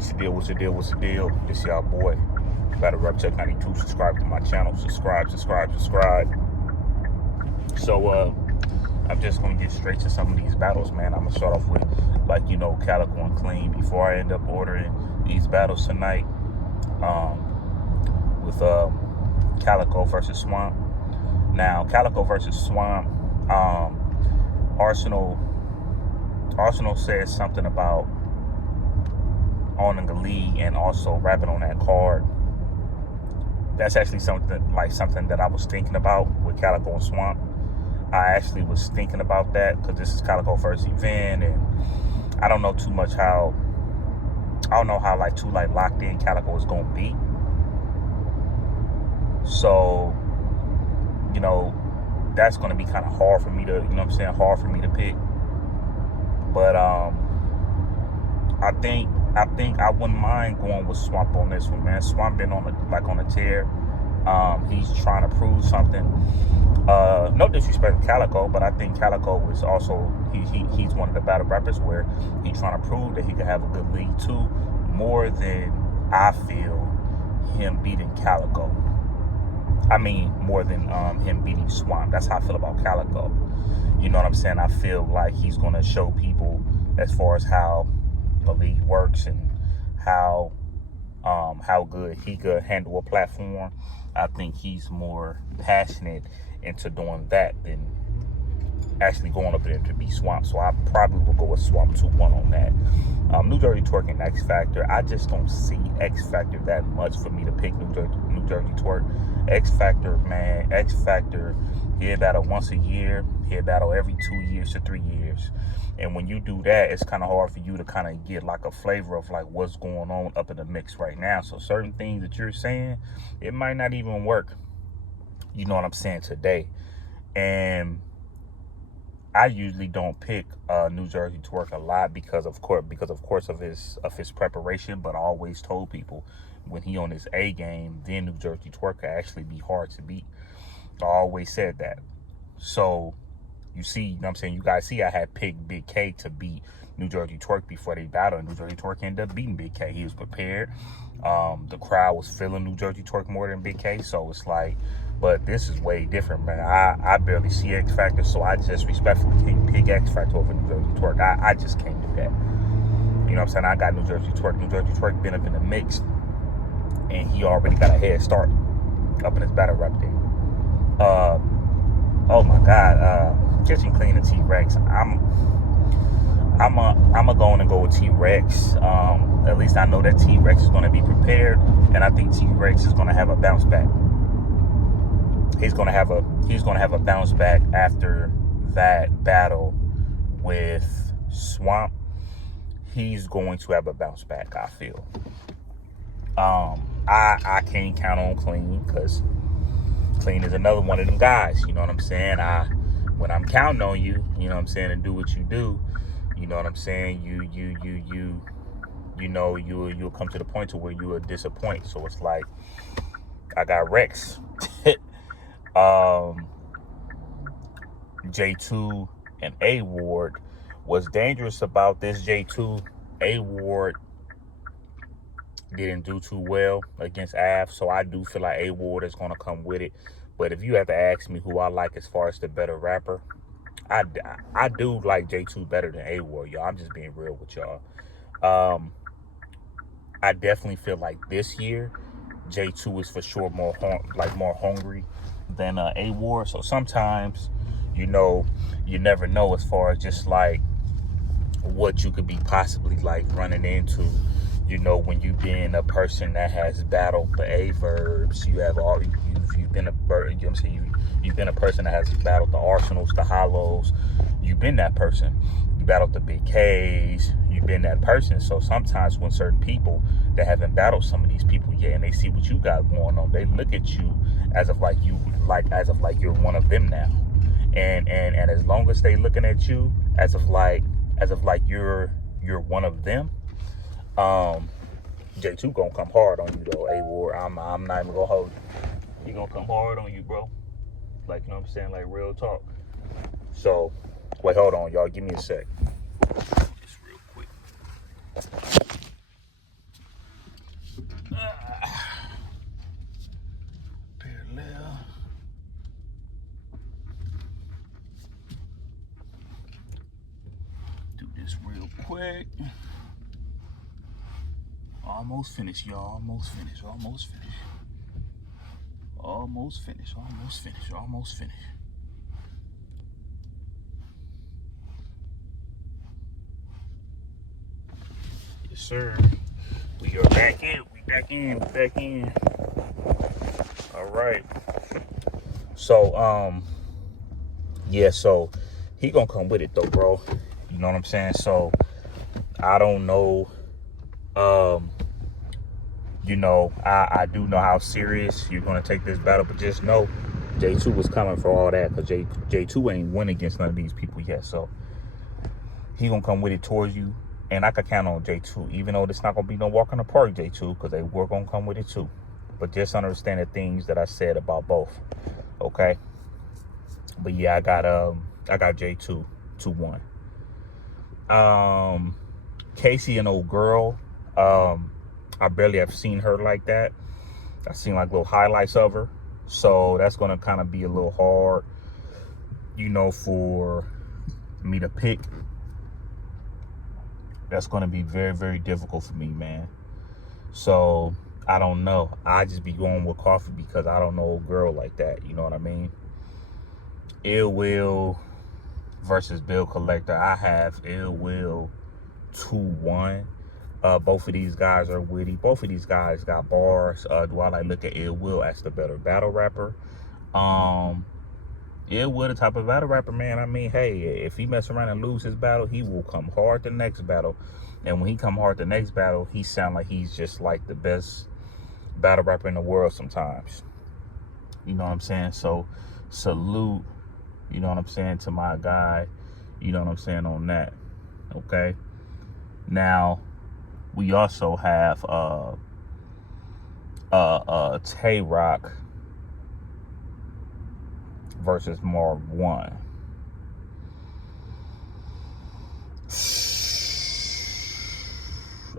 What's the deal? What's the deal? What's the deal? This y'all boy, Battle Rap Tech 92. Subscribe to my channel. Subscribe. So, I'm just gonna get straight to some of these battles, man. I'm gonna start off with, like, Calico and Clean before I end up ordering these battles tonight. With Calico versus Swamp. Now, Calico versus Swamp. Arsenal says something about owning the league and also rapping on that card. That's actually something that I was thinking about with Calico and Swamp. I actually was thinking about that because this is Calico first event, and I don't know too much how locked in Calico is gonna be. So, that's gonna be kind of hard for me to, hard for me to pick. But I think I wouldn't mind going with Swamp on this one, man. Swamp been on a tear. He's trying to prove something. No disrespect to Calico, but I think Calico is also he's one of the battle rappers where he's trying to prove that he can have a good league too, more than I feel him beating Calico. I mean, more than him beating Swamp. That's how I feel about Calico. You know what I'm saying? I feel like he's gonna show people as far as how the league works and how good he could handle a platform. I think he's more passionate into doing that than actually going up there to be Swamp. So I probably will go with Swamp 2-1 on that. New Jersey Twerk and X Factor. I just don't see X Factor that much for me to pick New Jersey Twerk. X Factor, man. X Factor, he'll battle once a year. He'll battle every 2 years to 3 years. And when you do that, it's kind of hard for you to kind of get like a flavor of like what's going on up in the mix right now. So certain things that you're saying, it might not even work. You know what I'm saying, today. And I usually don't pick New Jersey Twerk a lot because of course of his preparation. But I always told people when he on his A game, then New Jersey Twerk can actually be hard to beat. I always said that. So you see, you know what I'm saying? You guys see I had picked Big K to beat New Jersey Twerk before they battled. New Jersey Twerk ended up beating Big K. He was prepared. The crowd was feeling New Jersey Twerk more than Big K. So it's like, but this is way different, man. I barely see X Factor, so I just respectfully can't pick X Factor over New Jersey Twerk. I just can't do that. You know what I'm saying? I got New Jersey Twerk. New Jersey Twerk been up in the mix, and he already got a head start up in his battle rap thing. Oh my God. Kitchen Clean and T-Rex. I'm going to go with T-Rex. At least I know that T-Rex is going to be prepared, and I think T-Rex is going to have a bounce back. He's going to have a bounce back after that battle with Swamp. He's going to have a bounce back, I feel. I can't count on Clean because Clean is another one of them guys. You know what I'm saying? When I'm counting on you, you know what I'm saying, and do what you do, you know what I'm saying, you'll come to the point to where you will disappoint. So it's like, I got Rex. J2 and A Ward. What's dangerous about this J2, A Ward didn't do too well against Av, so I do feel like A Ward is going to come with it. But if you have to ask me who I like as far as the better rapper, I do like J2 better than A Ward, y'all. I'm just being real with y'all. I definitely feel like this year J2 is for sure more hungry than A Ward. So sometimes, you never know as far as just like what you could be possibly like running into. When you've been a person that has battled the A-verbs, you've been a person that has battled the Arsenals, the Hollows. You've been that person. You battled the Big Ks. You've been that person. So sometimes when certain people that haven't battled some of these people yet, and they see what you got going on, they look at you as if you're one of them now. And as long as they looking at you as if like you're one of them, J2 gonna come hard on you though, A Ward. I'm not even gonna hold you. He gonna come hard on you, bro. Like, you know what I'm saying? Like, real talk. So, wait, hold on, y'all. Give me a sec. Just real quick. quick. Almost finished, y'all. Almost finished. Almost finished. Almost finished. Almost finished. Almost finished. Yes, sir. We are back in. We back in. We back in. All right. So, yeah, so he gonna come with it though, bro. You know what I'm saying? So I don't know. You know, I do know how serious you're gonna take this battle, but just know J2 was coming for all that, because J2 ain't win against none of these people yet. So he gonna come with it towards you. And I could count on J2, even though it's not gonna be no walk in the park, J2, because they were gonna come with it too. But just understand the things that I said about both. Okay. But yeah, I got J2 2-1. Casey, an old girl. I barely have seen her like that. I've seen like little highlights of her. So that's gonna kind of be a little hard, you know, for me to pick. That's gonna be very, very difficult for me, man. So I don't know. I just be going with Coffee because I don't know a girl like that. You know what I mean? Ill Will versus Bill Collector. I have Ill Will 2-1. Both of these guys are witty. Both of these guys got bars. Do I like look at Ill Will as the better battle rapper? Ill Will, the type of battle rapper, man. I mean, hey, if he mess around and lose his battle, he will come hard the next battle. And when he come hard the next battle, he sound like he's just like the best battle rapper in the world sometimes. You know what I'm saying? So salute, you know what I'm saying, to my guy, you know what I'm saying, on that. Okay. Now we also have Tay Rock versus Marv 1.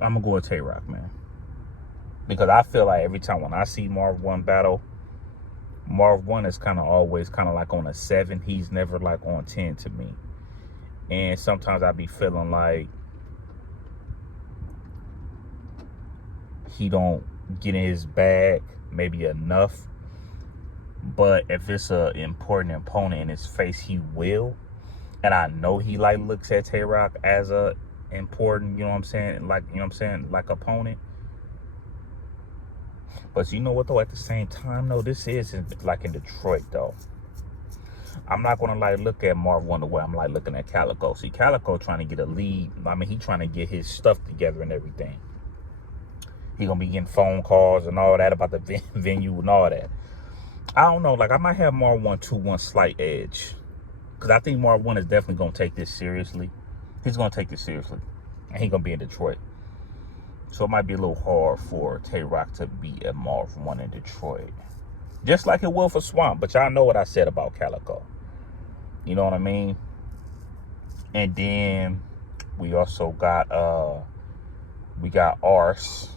I'm gonna go with Tay Rock, man, because I feel like every time when I see Marv 1 battle, Marv 1 is kind of always kind of like on a 7. He's never like on 10 to me. And sometimes I be feeling like he don't get in his bag maybe enough. But if it's a important opponent in his face, he will. And I know he like looks at Tay Rock as a important, you know what I'm saying, like, you know what I'm saying, like opponent. But you know what though, at the same time though, this is like in Detroit though. I'm not gonna like look at Marv 1 the way I'm like looking at Calico. See, Calico trying to get a lead. I mean, he trying to get his stuff together and everything. He gonna be getting phone calls and all that about the venue and all that. I don't know, like I might have Marv 1 2-1 slight edge. Because I think Marv 1 is definitely gonna take this seriously. He's gonna take this seriously. And he's gonna be in Detroit. So it might be a little hard for Tay Rock to beat at Marv 1 in Detroit. Just like it will for Swamp. But y'all know what I said about Calico. You know what I mean? And then we also got we got Ars.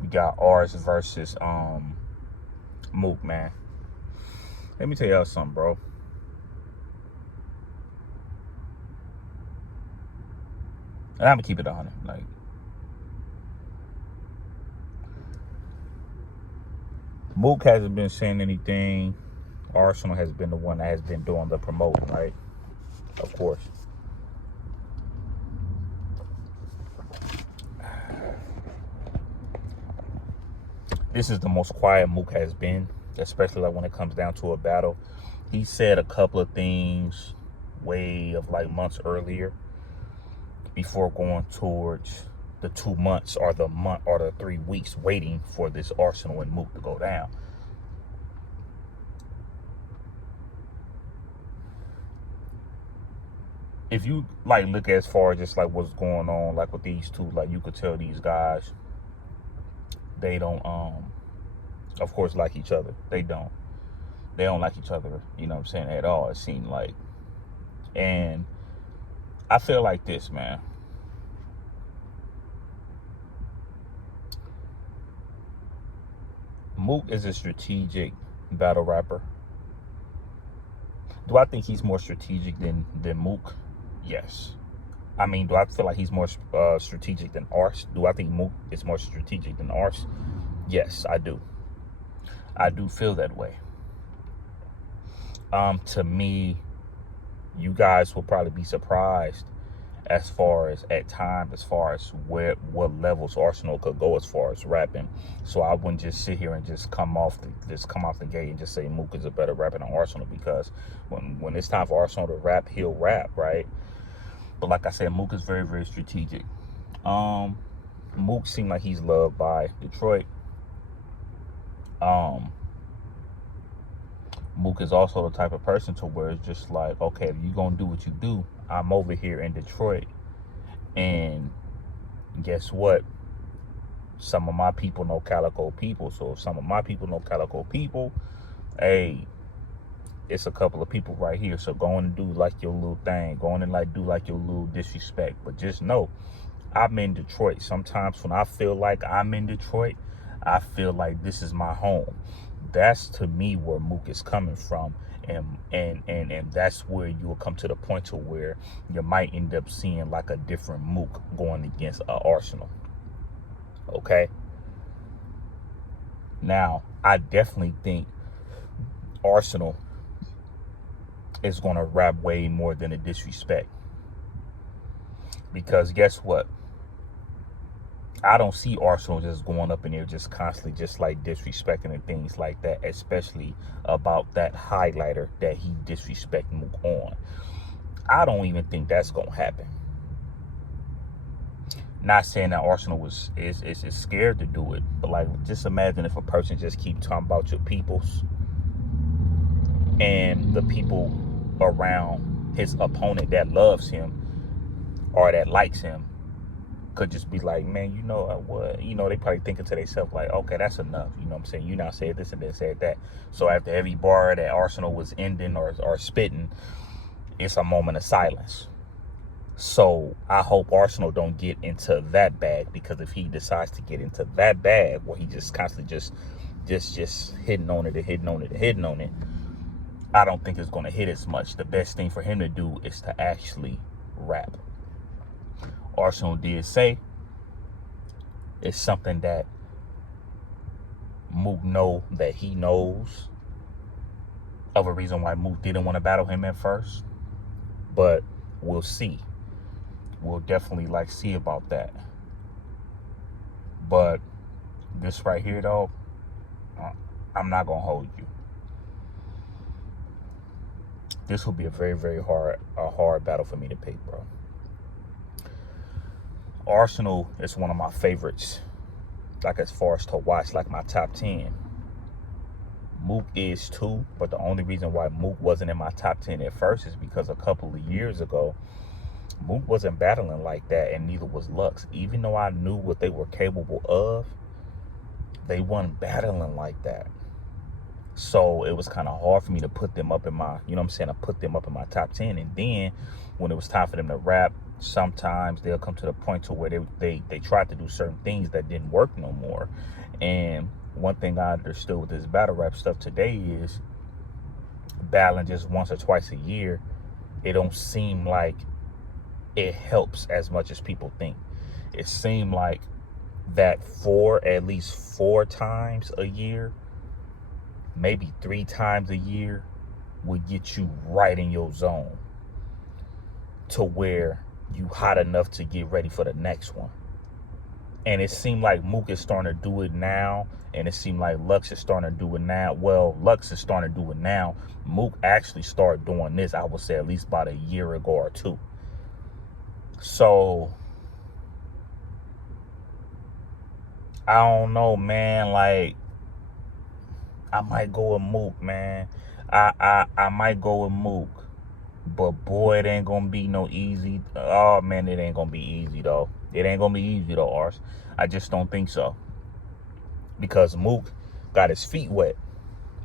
We got Ars versus Mook, man. Let me tell y'all something, bro. And I'm gonna keep it 100. Like, Mook hasn't been saying anything. Arsenal has been the one that has been doing the promoting, right? Of course. This is the most quiet Mook has been, especially like when it comes down to a battle. He said a couple of things way of like months earlier before going towards the 2 months or the month or the 3 weeks waiting for this Arsenal and Mook to go down. If you like look as far as just like what's going on like with these two, like you could tell these guys, they don't of course like each other. They don't like each other, you know what I'm saying, at all, it seemed like. And I feel like this, man. Mook is a strategic battle rapper. Do I think he's more strategic than Mook? Yes. I mean, do I feel like he's more strategic than Ars? Do I think Mook is more strategic than Ars? Yes, I do. I do feel that way. To me, you guys will probably be surprised as far as at times, as far as what levels Arsenal could go as far as rapping. So I wouldn't just sit here and just come off the gate and just say Mook is a better rapper than Arsenal, because when it's time for Arsenal to rap, he'll rap, right? But like I said, Mook is very, very strategic. Mook seemed like he's loved by Detroit. Mook is also the type of person to where it's just like, okay, if you're gonna do what you do, I'm over here in Detroit, and guess what? Some of my people know Calico people. So if some of my people know Calico people, hey, it's a couple of people right here. So go on and do like your little thing. Go on and like do like your little disrespect. But just know, I'm in Detroit. Sometimes when I feel like I'm in Detroit, I feel like this is my home. That's to me where Mook is coming from. And that's where you will come to the point to where you might end up seeing like a different Mook going against Arsenal. Okay. Now, I definitely think Arsenal is going to rap way more than a disrespect. Because guess what? I don't see Arsenal just going up in there just constantly just like disrespecting and things like that, especially about that highlighter that he disrespected Mook on. I don't even think that's going to happen. Not saying that Arsenal is scared to do it, but like, just imagine if a person just keep talking about your peoples, and the people around his opponent that loves him or that likes him could just be like, man, you know what? You know, they probably thinking to themselves like, okay, that's enough. You know what I'm saying? You now said this and then said that. So after every bar that Arsenal was ending or spitting, it's a moment of silence. So I hope Arsenal don't get into that bag, because if he decides to get into that bag where he just constantly just hitting on it and hitting on it and hitting on it, I don't think it's going to hit as much. The best thing for him to do is to actually rap. Arsenal did say it's something that Mook know that he knows of, a reason why Mook didn't want to battle him at first. But we'll see. We'll definitely like see about that. But this right here though, I'm not gonna hold you. This will be a very, very hard battle for me to pick, bro. Arsenal is one of my favorites, like as far as to watch, like my top 10. Mook is too, but the only reason why Mook wasn't in my top 10 at first is because a couple of years ago, Mook wasn't battling like that, and neither was Lux. Even though I knew what they were capable of, they weren't battling like that. So it was kind of hard for me to put them up in my, you know what I'm saying, to put them up in my top 10. And then when it was time for them to rap, sometimes they'll come to the point to where they tried to do certain things that didn't work no more. And one thing I understood with this battle rap stuff today is battling just once or twice a year, it don't seem like it helps as much as people think. It seemed like that at least 4 times a year, maybe 3 times a year, would get you right in your zone to where you hot enough to get ready for the next one. And it seemed like Mook is starting to do it now, and it seemed like Lux is starting to do it now. Well, Lux is starting to do it now. Mook actually started doing this, I would say, at least about a year ago or 2. So I don't know, man. Like, I might go with Mook, man. I might go with Mook. But boy, it ain't gonna be no easy. Oh man, it ain't gonna be easy though. It ain't gonna be easy though, Ars. I just don't think so. Because Mook got his feet wet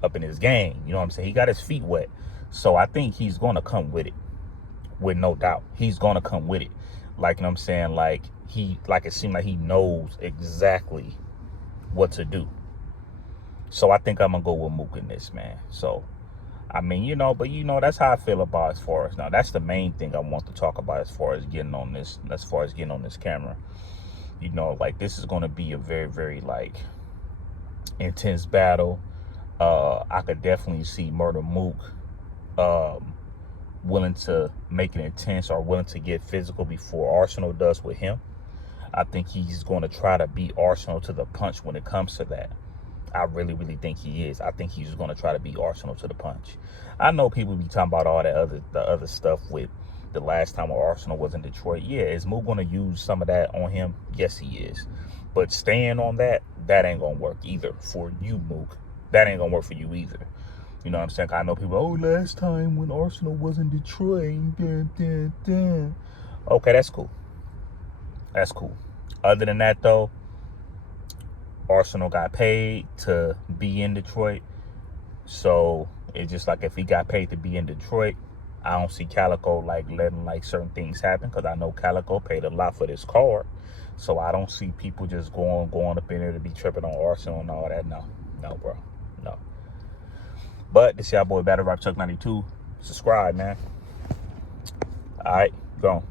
up in his game. You know what I'm saying? He got his feet wet. So I think he's gonna come with it. With no doubt. He's gonna come with it. Like, you know what I'm saying? Like it seemed like he knows exactly what to do. So I think I'm gonna go with Mook in this, man. So I mean, you know, but you know, that's how I feel about as far as now. That's the main thing I want to talk about as far as getting on this, camera. You know, like this is going to be a very, very like intense battle. I could definitely see Murder Mook willing to make it intense or willing to get physical before Arsenal does with him. I think he's going to try to beat Arsenal to the punch when it comes to that. I really, really think he is. I think he's just going to try to beat Arsenal to the punch. I know people be talking about all that the other stuff with the last time when Arsenal was in Detroit. Yeah, is Mook going to use some of that on him? Yes, he is. But staying on that ain't going to work either for you, Mook. That ain't going to work for you either. You know what I'm saying? I know people, oh, last time when Arsenal was in Detroit. Okay, that's cool. That's cool. Other than that, though, Arsenal got paid to be in Detroit. So it's just like if he got paid to be in Detroit, I don't see Calico like letting like certain things happen, because I know Calico paid a lot for this card. So I don't see people just going up in there to be tripping on Arsenal and all that. No, bro. No. But this is your boy Battle Rap Chuck 92. Subscribe, man. All right, go on.